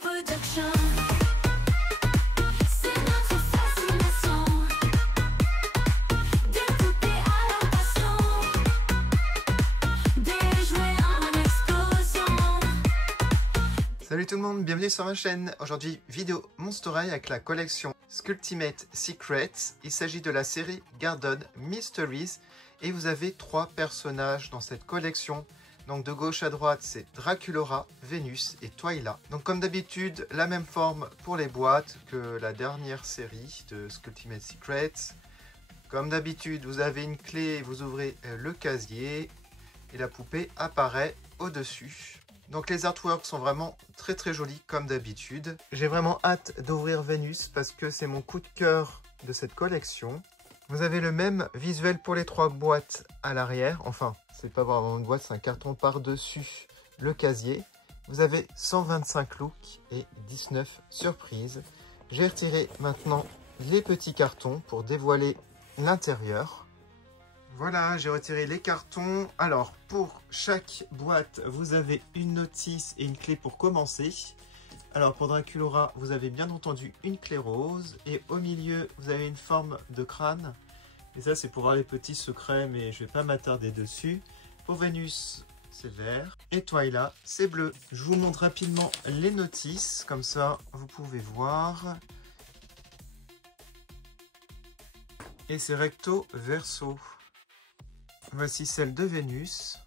Production. C'est notre fascination. Des poupées à la passion. Des jouets en explosion. Salut tout le monde, bienvenue sur ma chaîne. Aujourd'hui, vidéo Monster High avec la collection Skulltimate Secrets. Il s'agit de la série Garden Mysteries et vous avez 3 personnages dans cette collection. Donc de gauche à droite, c'est Draculaura, Vénus et Twyla. Donc comme d'habitude, la même forme pour les boîtes que la dernière série de Skulltimate Secrets. Comme d'habitude, vous avez une clé, vous ouvrez le casier et la poupée apparaît au-dessus. Donc les artworks sont vraiment très jolis comme d'habitude. J'ai vraiment hâte d'ouvrir Vénus parce que c'est mon coup de cœur de cette collection. Vous avez le même visuel pour les 3 boîtes à l'arrière. Enfin, c'est pas vraiment une boîte, c'est un carton par-dessus le casier. Vous avez 125 looks et 19 surprises. J'ai retiré maintenant les petits cartons pour dévoiler l'intérieur. Voilà, j'ai retiré les cartons. Alors, pour chaque boîte, vous avez une notice et une clé pour commencer. Alors, pour Draculaura, vous avez bien entendu une clé rose. Et au milieu, vous avez une forme de crâne. Et ça, c'est pour voir les petits secrets, mais je ne vais pas m'attarder dessus. Pour Vénus, c'est vert. Et Twyla, c'est bleu. Je vous montre rapidement les notices. Comme ça, vous pouvez voir. Et c'est recto verso. Voici celle de Vénus.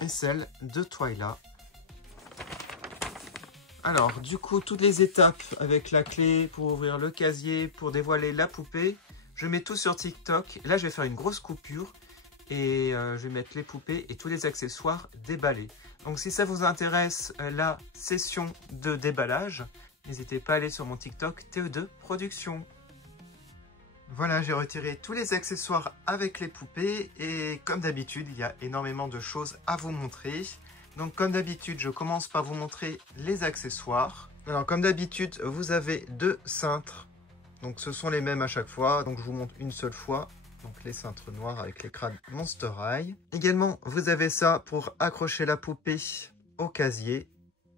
Et celle de Twyla. Alors, du coup, toutes les étapes avec la clé pour ouvrir le casier, pour dévoiler la poupée, je mets tout sur TikTok. Là, je vais faire une grosse coupure et je vais mettre les poupées et tous les accessoires déballés. Donc, si ça vous intéresse, la session de déballage, n'hésitez pas à aller sur mon TikTok TE2 Production. Voilà, j'ai retiré tous les accessoires avec les poupées et comme d'habitude, il y a énormément de choses à vous montrer. Donc comme d'habitude, je commence par vous montrer les accessoires. Alors comme d'habitude, vous avez 2 cintres. Donc ce sont les mêmes à chaque fois. Donc je vous montre une seule fois. Donc les cintres noirs avec les crânes Monster High. Également, vous avez ça pour accrocher la poupée au casier.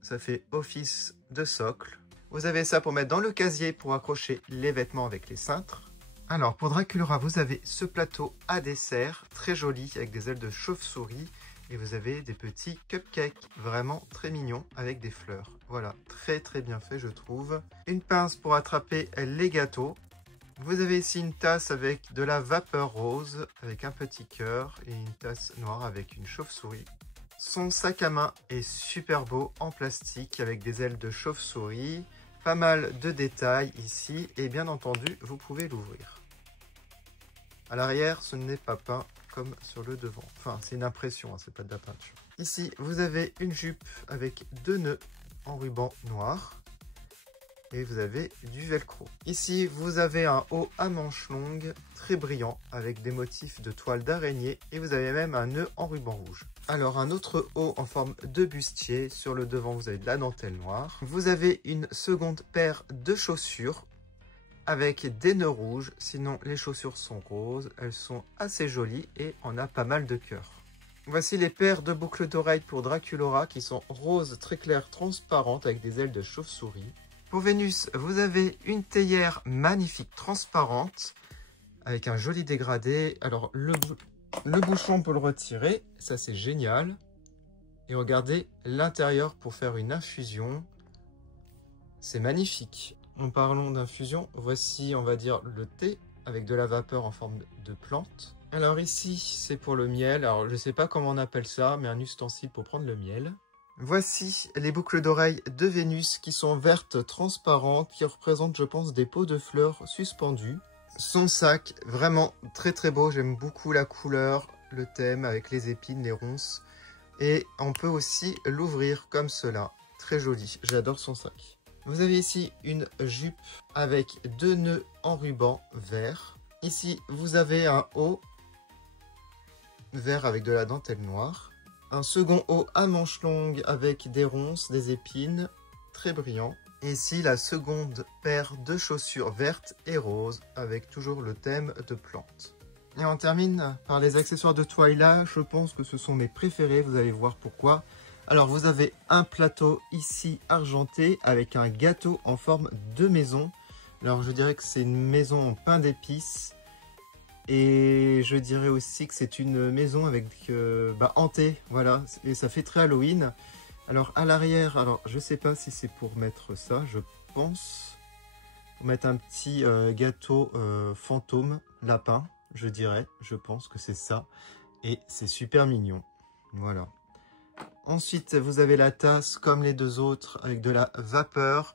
Ça fait office de socle. Vous avez ça pour mettre dans le casier pour accrocher les vêtements avec les cintres. Alors pour Draculaura, vous avez ce plateau à dessert très joli avec des ailes de chauve-souris. Et vous avez des petits cupcakes vraiment très mignons avec des fleurs. Voilà, très bien fait je trouve. Une pince pour attraper les gâteaux. Vous avez ici une tasse avec de la vapeur rose avec un petit cœur et une tasse noire avec une chauve-souris. Son sac à main est super beau en plastique avec des ailes de chauve-souris. Pas mal de détails ici et bien entendu vous pouvez l'ouvrir. À l'arrière ce n'est pas peint comme sur le devant. Enfin, c'est une impression, hein, c'est pas de la peinture. Ici, vous avez une jupe avec 2 nœuds en ruban noir. Et vous avez du velcro. Ici, vous avez un haut à manches longues, très brillant, avec des motifs de toile d'araignée. Et vous avez même un nœud en ruban rouge. Alors, un autre haut en forme de bustier. Sur le devant, vous avez de la dentelle noire. Vous avez une seconde paire de chaussures avec des nœuds rouges, sinon les chaussures sont roses, elles sont assez jolies et on a pas mal de cœurs. Voici les paires de boucles d'oreilles pour Draculaura qui sont roses très claires, transparentes avec des ailes de chauve-souris. Pour Vénus, vous avez une théière magnifique, transparente, avec un joli dégradé. Alors le bouchon, on peut le retirer, ça c'est génial. Et regardez l'intérieur pour faire une infusion, c'est magnifique. En parlant d'infusion, voici, on va dire, le thé avec de la vapeur en forme de plante. Alors ici, c'est pour le miel. Alors, je ne sais pas comment on appelle ça, mais un ustensile pour prendre le miel. Voici les boucles d'oreilles de Vénus qui sont vertes transparentes, qui représentent, je pense, des pots de fleurs suspendues. Son sac, vraiment très beau. J'aime beaucoup la couleur, le thème avec les épines, les ronces. Et on peut aussi l'ouvrir comme cela. Très joli. J'adore son sac. Vous avez ici une jupe avec 2 nœuds en ruban vert. Ici, vous avez un haut vert avec de la dentelle noire. Un second haut à manches longues avec des ronces, des épines, très brillant. Et ici, la seconde paire de chaussures vertes et roses avec toujours le thème de plantes. Et on termine par les accessoires de Twyla. Je pense que ce sont mes préférés, vous allez voir pourquoi. Alors vous avez un plateau ici argenté avec un gâteau en forme de maison. Alors je dirais que c'est une maison en pain d'épices. Et je dirais aussi que c'est une maison avec hantée, voilà, et ça fait très Halloween. Alors à l'arrière, alors je sais pas si c'est pour mettre ça, je pense pour mettre un petit gâteau fantôme lapin, je dirais, je pense que c'est ça. Et c'est super mignon, voilà. Ensuite vous avez la tasse comme les deux autres avec de la vapeur.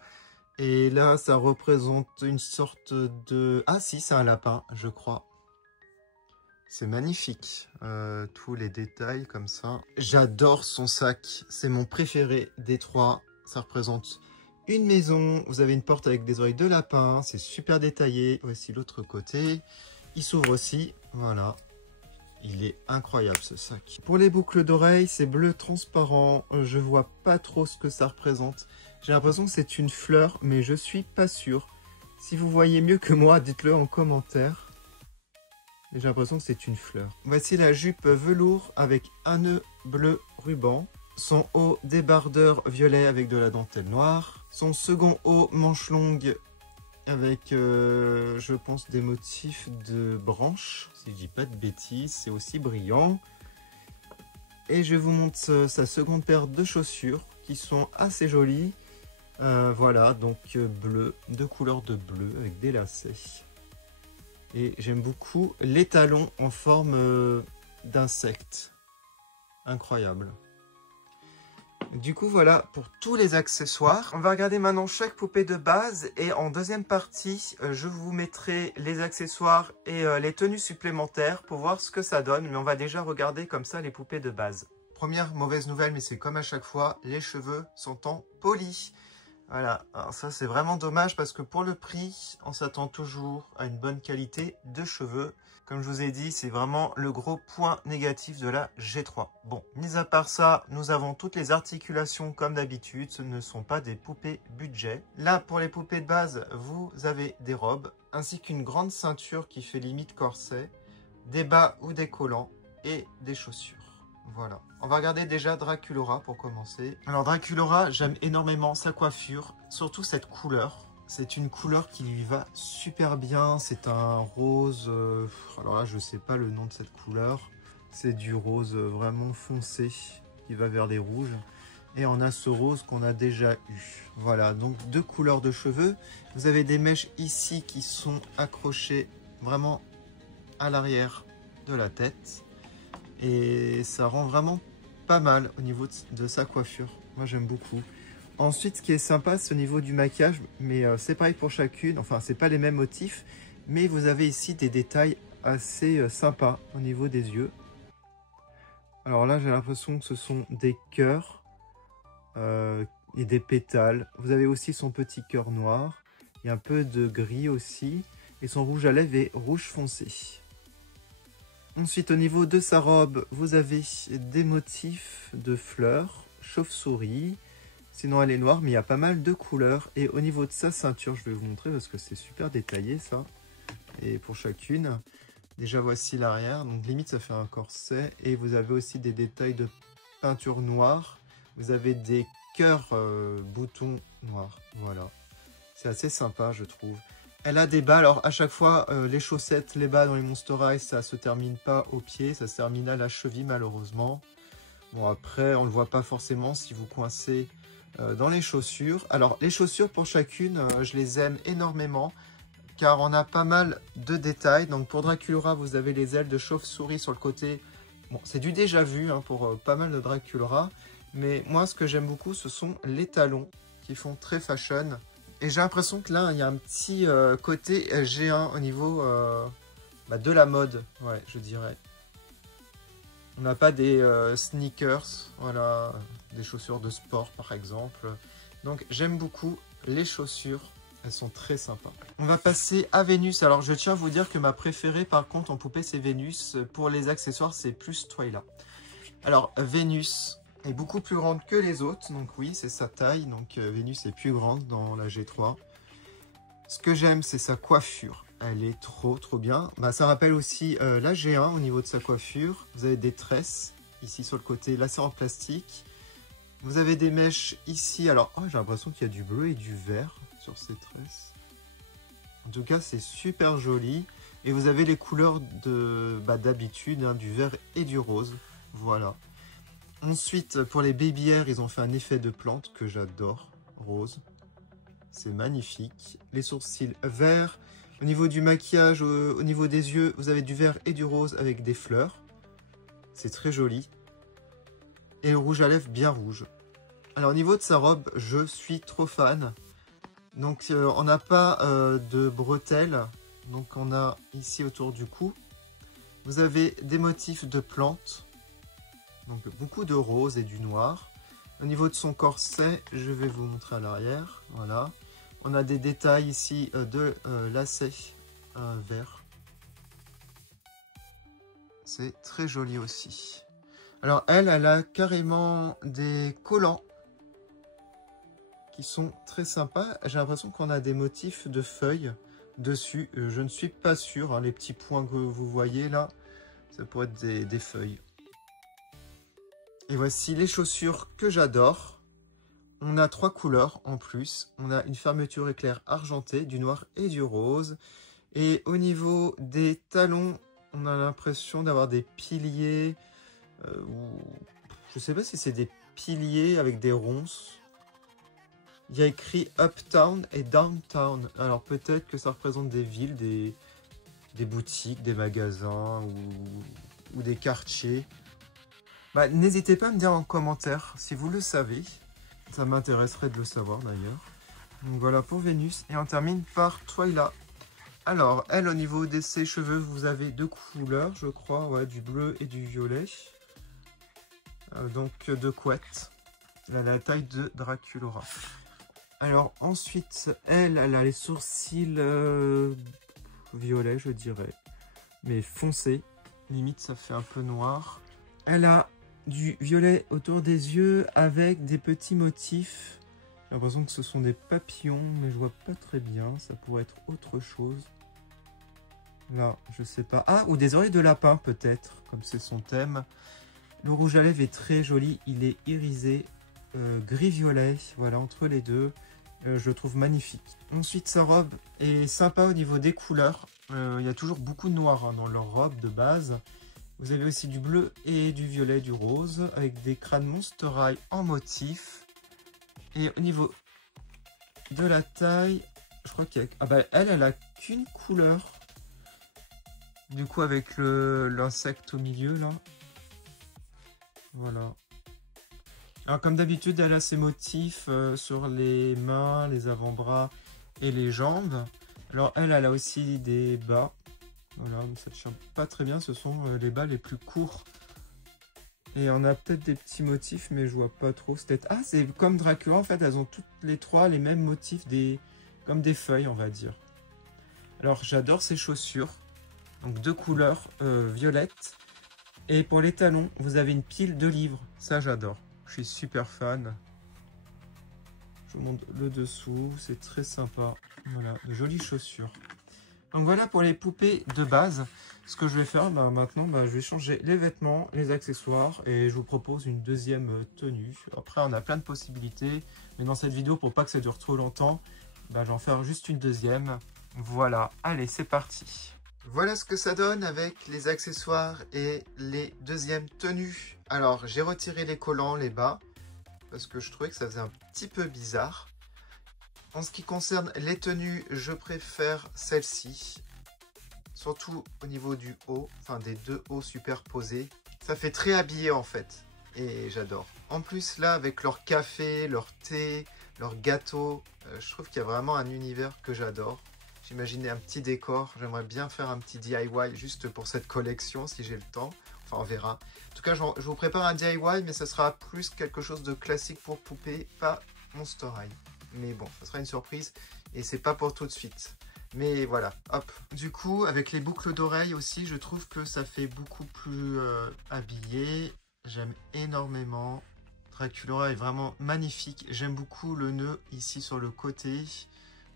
Et là ça représente une sorte de... Ah si, c'est un lapin, je crois. C'est magnifique, tous les détails comme ça. J'adore son sac, c'est mon préféré des trois. Ça représente une maison, vous avez une porte avec des oreilles de lapin, c'est super détaillé. Voici l'autre côté, il s'ouvre aussi, voilà. Il est incroyable ce sac. Pour les boucles d'oreilles, c'est bleu transparent, je vois pas trop ce que ça représente. J'ai l'impression que c'est une fleur, mais je suis pas sûr. Si vous voyez mieux que moi, dites-le en commentaire. J'ai l'impression que c'est une fleur. Voici la jupe velours avec un nœud bleu ruban. Son haut débardeur violet avec de la dentelle noire. Son second haut manche longue avec, je pense, des motifs de branches. Si je dis pas de bêtises, c'est aussi brillant. Et je vous montre sa seconde paire de chaussures qui sont assez jolies. Voilà, donc bleu, deux couleurs de bleu avec des lacets. Et j'aime beaucoup les talons en forme d'insectes. Incroyable. Du coup, voilà pour tous les accessoires. On va regarder maintenant chaque poupée de base. Et en deuxième partie, je vous mettrai les accessoires et les tenues supplémentaires pour voir ce que ça donne. Mais on va déjà regarder comme ça les poupées de base. Première mauvaise nouvelle, mais c'est comme à chaque fois, les cheveux sont en poli. Voilà, alors ça c'est vraiment dommage parce que pour le prix, on s'attend toujours à une bonne qualité de cheveux. Comme je vous ai dit, c'est vraiment le gros point négatif de la G3. Bon, mis à part ça, nous avons toutes les articulations comme d'habitude. Ce ne sont pas des poupées budget. Là, pour les poupées de base, vous avez des robes, ainsi qu'une grande ceinture qui fait limite corset, des bas ou des collants et des chaussures. Voilà. On va regarder déjà Draculaura pour commencer. Alors Draculaura, j'aime énormément sa coiffure, surtout cette couleur. C'est une couleur qui lui va super bien. C'est un rose... alors là, je ne sais pas le nom de cette couleur. C'est du rose vraiment foncé qui va vers les rouges. Et on a ce rose qu'on a déjà eu. Voilà, donc deux couleurs de cheveux. Vous avez des mèches ici qui sont accrochées vraiment à l'arrière de la tête. Et ça rend vraiment pas mal au niveau de sa coiffure. Moi, j'aime beaucoup. Ensuite, ce qui est sympa, c'est au niveau du maquillage. Mais c'est pareil pour chacune. Enfin, c'est pas les mêmes motifs. Mais vous avez ici des détails assez sympas au niveau des yeux. Alors là, j'ai l'impression que ce sont des cœurs et des pétales. Vous avez aussi son petit cœur noir. Il y a un peu de gris aussi. Et son rouge à lèvres est rouge foncé. Ensuite, au niveau de sa robe, vous avez des motifs de fleurs, chauve-souris. Sinon, elle est noire, mais il y a pas mal de couleurs. Et au niveau de sa ceinture, je vais vous montrer parce que c'est super détaillé, ça. Et pour chacune, déjà, voici l'arrière. Donc, limite, ça fait un corset. Et vous avez aussi des détails de peinture noire. Vous avez des cœurs boutons noirs. Voilà. C'est assez sympa, je trouve. Elle a des bas, alors à chaque fois, les chaussettes, les bas dans les Monster High, ça se termine pas au pied, ça se termine à la cheville malheureusement. Bon après, on le voit pas forcément si vous coincez dans les chaussures. Alors les chaussures pour chacune, je les aime énormément, car on a pas mal de détails. Donc pour Draculaura, vous avez les ailes de chauve-souris sur le côté. Bon, c'est du déjà vu hein, pour pas mal de Draculaura, mais moi ce que j'aime beaucoup, ce sont les talons qui font très fashion. Et j'ai l'impression que là, il y a un petit côté G1 au niveau de la mode, ouais, je dirais. On n'a pas des sneakers, voilà, des chaussures de sport par exemple. Donc j'aime beaucoup les chaussures, elles sont très sympas. On va passer à Vénus. Alors je tiens à vous dire que ma préférée par contre en poupée c'est Vénus. Pour les accessoires c'est plus Twyla. Alors Vénus est beaucoup plus grande que les autres, donc oui, c'est sa taille. Donc Vénus est plus grande dans la G3. Ce que j'aime, c'est sa coiffure. Elle est trop bien. Bah, ça rappelle aussi la G1 au niveau de sa coiffure. Vous avez des tresses ici sur le côté. Là, c'est en plastique. Vous avez des mèches ici. Alors, oh, j'ai l'impression qu'il y a du bleu et du vert sur ces tresses. En tout cas, c'est super joli. Et vous avez les couleurs d'habitude, hein, du vert et du rose. Voilà. Ensuite, pour les baby hairs, ils ont fait un effet de plante que j'adore. Rose. C'est magnifique. Les sourcils verts. Au niveau du maquillage, au niveau des yeux, vous avez du vert et du rose avec des fleurs. C'est très joli. Et le rouge à lèvres bien rouge. Alors au niveau de sa robe, je suis trop fan. Donc on n'a pas de bretelles. Donc on a ici autour du cou. Vous avez des motifs de plantes. Donc beaucoup de rose et du noir. Au niveau de son corset, je vais vous montrer à l'arrière. Voilà. On a des détails ici de lacets vert. C'est très joli aussi. Alors elle a carrément des collants qui sont très sympas. J'ai l'impression qu'on a des motifs de feuilles dessus. Je ne suis pas sûr. Hein, les petits points que vous voyez là, ça pourrait être des feuilles. Et voici les chaussures que j'adore. On a 3 couleurs en plus. On a une fermeture éclair argentée, du noir et du rose. Et au niveau des talons, on a l'impression d'avoir des piliers. Je ne sais pas si c'est des piliers avec des ronces. Il y a écrit Uptown et Downtown. Alors peut-être que ça représente des villes, des boutiques, des magasins ou des quartiers. Bah, n'hésitez pas à me dire en commentaire si vous le savez. Ça m'intéresserait de le savoir d'ailleurs. Donc voilà pour Vénus. Et on termine par Twyla. Alors, elle, au niveau de ses cheveux, vous avez 2 couleurs, je crois. Ouais, du bleu et du violet. Donc 2 couettes. Elle a la taille de Draculaura. Alors ensuite, elle a les sourcils violets, je dirais. Mais foncés. Limite, ça fait un peu noir. Elle a du violet autour des yeux avec des petits motifs. J'ai l'impression que ce sont des papillons, mais je vois pas très bien. Ça pourrait être autre chose. Là, je sais pas. Ah, ou des oreilles de lapin peut-être, comme c'est son thème. Le rouge à lèvres est très joli. Il est irisé gris-violet. Voilà, entre les deux. Je le trouve magnifique. Ensuite, sa robe est sympa au niveau des couleurs. Il y a toujours beaucoup de noir hein, dans leur robe de base. Vous avez aussi du bleu et du violet, du rose, avec des crânes Monster High en motif. Et au niveau de la taille, je crois qu'il y a... Ah bah elle a qu'une couleur. Du coup avec l'insecte au milieu là. Voilà. Alors comme d'habitude, elle a ses motifs sur les mains, les avant-bras et les jambes. Alors elle a aussi des bas. Voilà, ça ne tient pas très bien, ce sont les bas les plus courts. Et on a peut-être des petits motifs, mais je vois pas trop. Ah, c'est comme Dracula, en fait, elles ont toutes les 3 les mêmes motifs, comme des feuilles, on va dire. Alors, j'adore ces chaussures. Donc, 2 couleurs violettes. Et pour les talons, vous avez une pile de livres. Ça, j'adore. Je suis super fan. Je vous montre le dessous, c'est très sympa. Voilà, de jolies chaussures. Donc voilà pour les poupées de base. Ce que je vais faire maintenant, je vais changer les vêtements, les accessoires et je vous propose une deuxième tenue. Après, on a plein de possibilités. Mais dans cette vidéo, pour pas que ça dure trop longtemps, je vais en faire juste une deuxième. Voilà, allez, c'est parti. Voilà ce que ça donne avec les accessoires et les deuxièmes tenues. Alors, j'ai retiré les collants, les bas, parce que je trouvais que ça faisait un petit peu bizarre. En ce qui concerne les tenues, je préfère celle-ci. Surtout au niveau du haut, enfin des 2 hauts superposés. Ça fait très habillé en fait. Et j'adore. En plus là, avec leur café, leur thé, leur gâteau, je trouve qu'il y a vraiment un univers que j'adore. J'imaginais un petit décor. J'aimerais bien faire un petit DIY juste pour cette collection si j'ai le temps. Enfin, on verra. En tout cas, je vous prépare un DIY, mais ça sera plus quelque chose de classique pour poupée, pas Monster High. Mais bon, ça sera une surprise et c'est pas pour tout de suite. Mais voilà, hop. Du coup, avec les boucles d'oreilles aussi, je trouve que ça fait beaucoup plus habillé. J'aime énormément. Draculaura est vraiment magnifique. J'aime beaucoup le nœud ici sur le côté.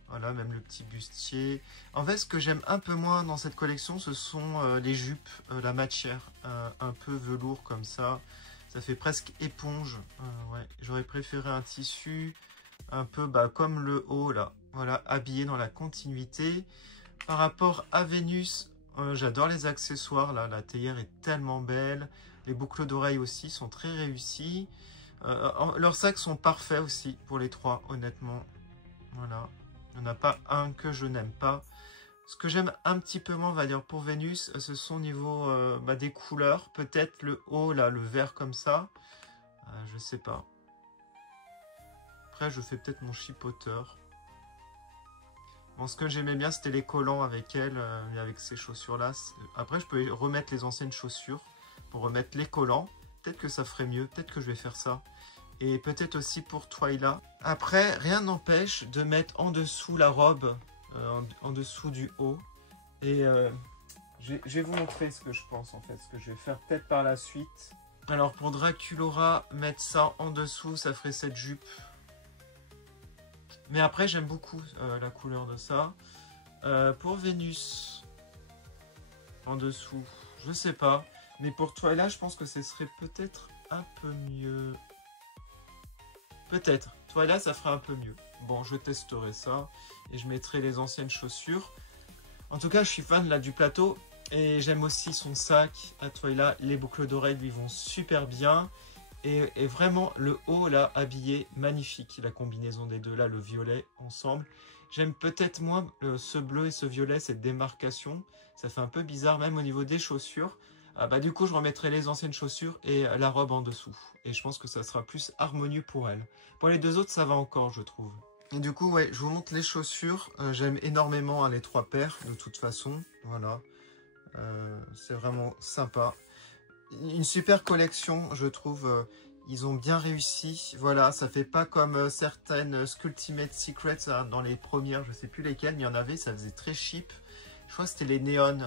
Voilà, même le petit bustier. En fait, ce que j'aime un peu moins dans cette collection, ce sont les jupes, la matière, un peu velours comme ça. Ça fait presque éponge. Ouais. J'aurais préféré un tissu un peu comme le haut là. Voilà, habillé dans la continuité. Par rapport à Vénus, j'adore les accessoires là. La théière est tellement belle. Les boucles d'oreilles aussi sont très réussies. Leurs sacs sont parfaits aussi pour les trois, honnêtement. Voilà. Il n'y en a pas un que je n'aime pas. Ce que j'aime un petit peu moins, on va dire, pour Vénus, ce sont au niveau des couleurs. Peut-être le haut, là, le vert comme ça. Je sais pas. Après, je fais peut-être mon chipoteur. Bon, ce que j'aimais bien, c'était les collants avec elle, et avec ces chaussures-là. Après, je peux remettre les anciennes chaussures pour remettre les collants. Peut-être que ça ferait mieux. Peut-être que je vais faire ça. Et peut-être aussi pour Twyla. Après, rien n'empêche de mettre en dessous la robe. En dessous du haut. Et je vais vous montrer ce que je pense en fait. Ce que je vais faire peut-être par la suite. Alors pour Draculaura, mettre ça en dessous, ça ferait cette jupe. Mais après, j'aime beaucoup la couleur de ça. Pour Vénus, en dessous, je sais pas. Mais pour Twyla, je pense que ce serait peut-être un peu mieux. Peut-être. Twyla, ça ferait un peu mieux. Bon, je testerai ça. Et je mettrai les anciennes chaussures. En tout cas, je suis fan là du plateau. Et j'aime aussi son sac à Twyla. Les boucles d'oreilles lui vont super bien. Et vraiment, le haut là, habillé, magnifique. La combinaison des deux là, le violet ensemble. J'aime peut-être moins ce bleu et ce violet, cette démarcation. Ça fait un peu bizarre, même au niveau des chaussures. Du coup, je remettrai les anciennes chaussures et la robe en dessous. Et je pense que ça sera plus harmonieux pour elle. Pour les deux autres, ça va encore, je trouve. Et du coup, ouais, je vous montre les chaussures. J'aime énormément les trois paires, de toute façon. Voilà. C'est vraiment sympa. Une super collection, je trouve. Ils ont bien réussi. Voilà, ça fait pas comme certaines Sculptimate Secrets dans les premières. Je sais plus lesquelles, mais il y en avait. Ça faisait très cheap. Je crois que c'était les néons,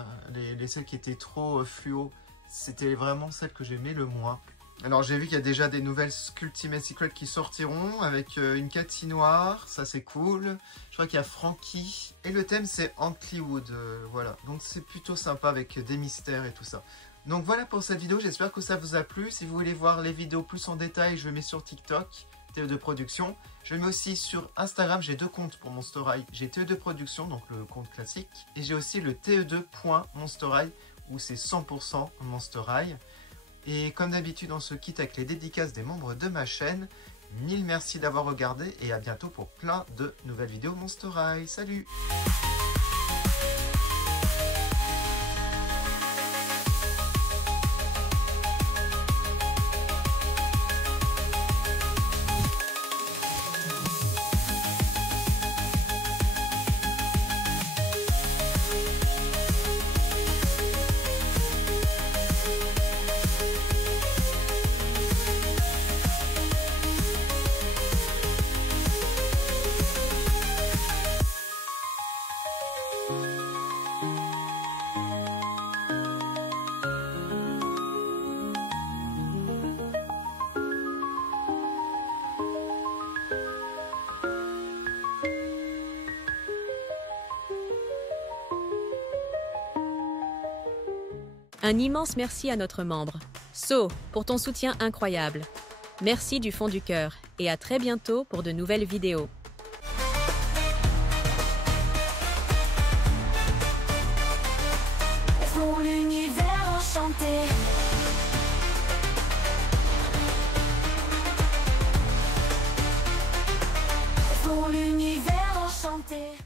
celles qui étaient trop fluo. C'était vraiment celles que j'aimais le moins. Alors j'ai vu qu'il y a déjà des nouvelles Sculptimate Secrets qui sortiront avec une Cathy noire, ça c'est cool. Je crois qu'il y a Frankie et le thème c'est Antliwood, voilà. Donc c'est plutôt sympa avec des mystères et tout ça. Donc voilà pour cette vidéo, j'espère que ça vous a plu. Si vous voulez voir les vidéos plus en détail, je mets sur TikTok, TE2 Production. Je mets aussi sur Instagram, j'ai deux comptes pour Monster High. J'ai TE2 Production, donc le compte classique. Et j'ai aussi le TE2.Monster High, où c'est 100% Monster High. Et comme d'habitude, on se quitte avec les dédicaces des membres de ma chaîne. Mille merci d'avoir regardé et à bientôt pour plein de nouvelles vidéos Monster High. Salut! Un immense merci à notre membre, So, pour ton soutien incroyable. Merci du fond du cœur et à très bientôt pour de nouvelles vidéos. Pour l'univers enchanté. Pour l'univers enchanté.